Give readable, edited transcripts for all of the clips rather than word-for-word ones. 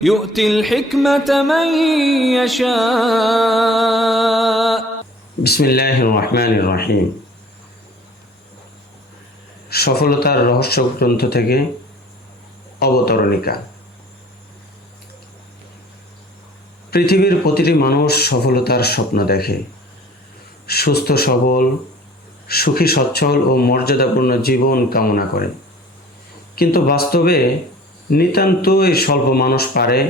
يؤتي الحكمة من يشاء বিসমিল্লাহির রহমানির রহিম। সফলতার রহস্য গ্রন্থ থেকে অবতরণিকা। পৃথিবীর প্রতিটি মানুষ সফলতার স্বপ্ন দেখে, সুস্থ সবল, সুখী সচ্ছল ও মর্যাদাপূর্ণ জীবন কামনা করে। কিন্তু বাস্তবে নিতান্তই স্বল্প মানুষ পারে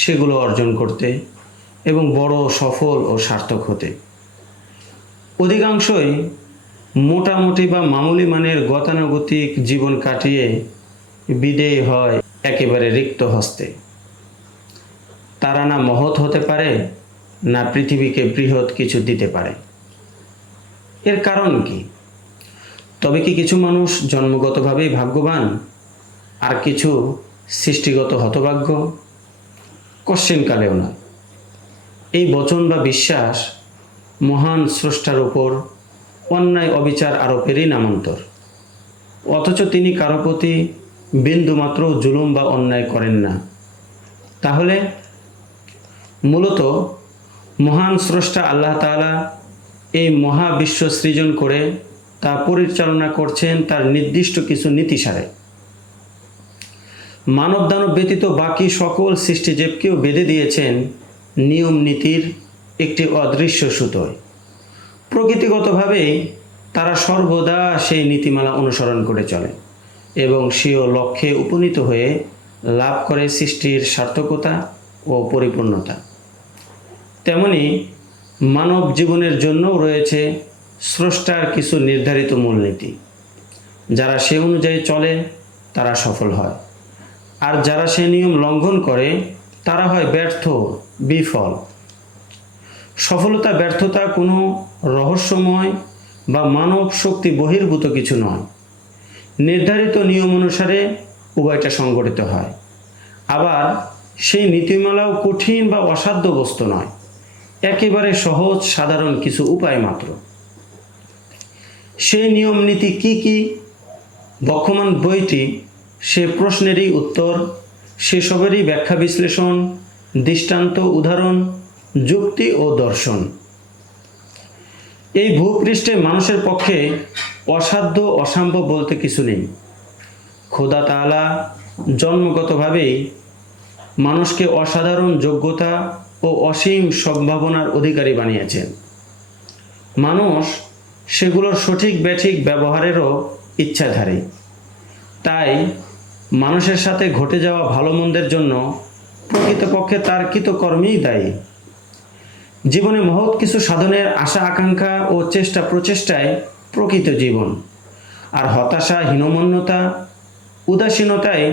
সেগুলো অর্জন করতে এবং বড় সফল ও সার্থক হতে। অধিকাংশই মোটামুটি বা মামুলি মানের গতানুগতিক জীবন কাটিয়ে বিদেয় হয় একেবারে রিক্ত হস্তে। তারা না মহৎ হতে পারে, না পৃথিবীকে বৃহৎ কিছু দিতে পারে। এর কারণ কি? তবে কি কিছু মানুষ জন্মগতভাবেই ভাগ্যবান আর কিছু সৃষ্টিগত হতভাগ্য? কোশ্চেনকালেও না। এই বচন বা বিশ্বাস মহান স্রষ্টার উপর অন্যায় অবিচার আরোপেরই নামান্তর, অথচ তিনি কারো প্রতি বিন্দুমাত্র জুলুম বা অন্যায় করেন না। তাহলে মূলত মহান স্রষ্টা আল্লাহ তাআলা এই মহাবিশ্ব সৃজন করে তা পরিচালনা করছেন তার নির্দিষ্ট কিছু নীতিসারে। মানব দানব ব্যতীত বাকি সকল সৃষ্টিজীবকেও বেঁধে দিয়েছেন নিয়ম নীতির একটি অদৃশ্য সুতোয়। প্রকৃতিগতভাবেই তারা সর্বদা সেই নীতিমালা অনুসরণ করে চলে এবং স্বীয় লক্ষ্যে উপনীত হয়ে লাভ করে সৃষ্টির সার্থকতা ও পরিপূর্ণতা। তেমনি মানব জীবনের জন্যও রয়েছে স্রষ্টার কিছু নির্ধারিত মূলনীতি। যারা সে অনুযায়ী চলে তারা সফল হয়, আর যারা সে নিয়ম লঙ্ঘন করে তারা হয় ব্যর্থ, বিফল। সফলতা ব্যর্থতা কোনো রহস্যময় বা মানব শক্তি বহির্ভূত কিছু নয়। নির্ধারিত নিয়ম অনুসারে উভয়টা সংগঠিত হয়। আবার সেই নীতিমালাও কঠিন বা অসাধ্য বস্তু নয়, একেবারে সহজ সাধারণ কিছু উপায় মাত্র। সেই নিয়ম নীতি কি কি? বর্তমান বইটি সে প্রশ্নেরই উত্তর, সেসবেরই ব্যাখ্যা বিশ্লেষণ, দৃষ্টান্ত, উদাহরণ, যুক্তি ও দর্শন। এই ভূপৃষ্ঠে মানুষের পক্ষে অসাধ্য অসম্ভব বলতে কিছু নেই। খোদা তাআলা জন্মগতভাবেই মানুষকে অসাধারণ যোগ্যতা ও অসীম সম্ভাবনার অধিকারী বানিয়েছেন। মানুষ সেগুলোর সঠিক ব্যাঠিক ব্যবহারেরও ইচ্ছাধারী। তাই মানুষের সাথে ঘটে যাওয়া ভালো মন্দের জন্য প্রকৃতপক্ষে তার কৃতকর্মই দায়ী। জীবনে মহৎ কিছু সাধনের আশা আকাঙ্ক্ষা ও চেষ্টা প্রচেষ্টায় প্রকৃত জীবন, আর হতাশা, হীনমন্যতা, উদাসীনতায়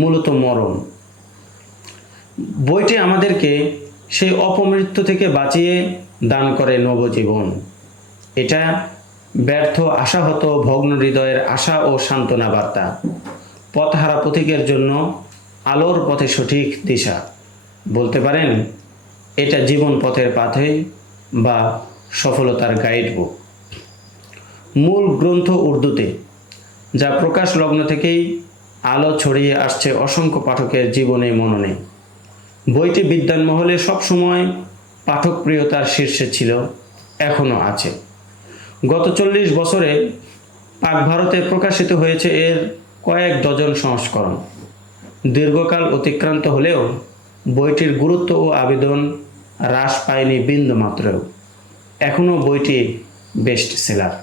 মূলত মরণ। বইটি আমাদেরকে সেই অপমৃত্যু থেকে বাঁচিয়ে দান করে নবজীবন। এটা ব্যর্থ, আশাহত, ভগ্ন হৃদয়ের আশা ও সান্ত্বনা বার্তা। পথহারা পথিকের জন্য আলোর পথে সঠিক দিশা। বলতে পারেন এটা জীবন পথের পাথেয় বা সফলতার গাইড বুক। মূল গ্রন্থ উর্দুতে, যা প্রকাশ লগ্ন থেকেই আলো ছড়িয়ে আসছে অসংখ্য পাঠকের জীবনে মননে। বইটি বিদ্বান মহলে সবসময় পাঠকপ্রিয়তার শীর্ষে ছিল, এখনও আছে। গত 40 বছরে পাক ভারতে প্রকাশিত হয়েছে এর কয়েক ডজন সংস্করণ। দীর্ঘকাল অতিক্রান্ত হলেও বইটির গুরুত্ব ও আবেদন হ্রাস পায়নি বিন্দু মাত্রও। এখনও বইটি বেস্ট সেলার।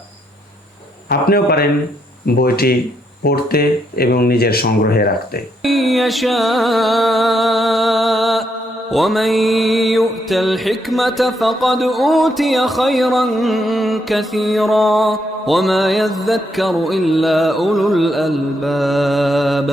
আপনিও পারেন বইটি পড়তে এবং নিজের সংগ্রহে রাখতে। ومن يؤت الحكمة فقد أوتي خيرا كثيرا وما يذكر إلا أولو الألباب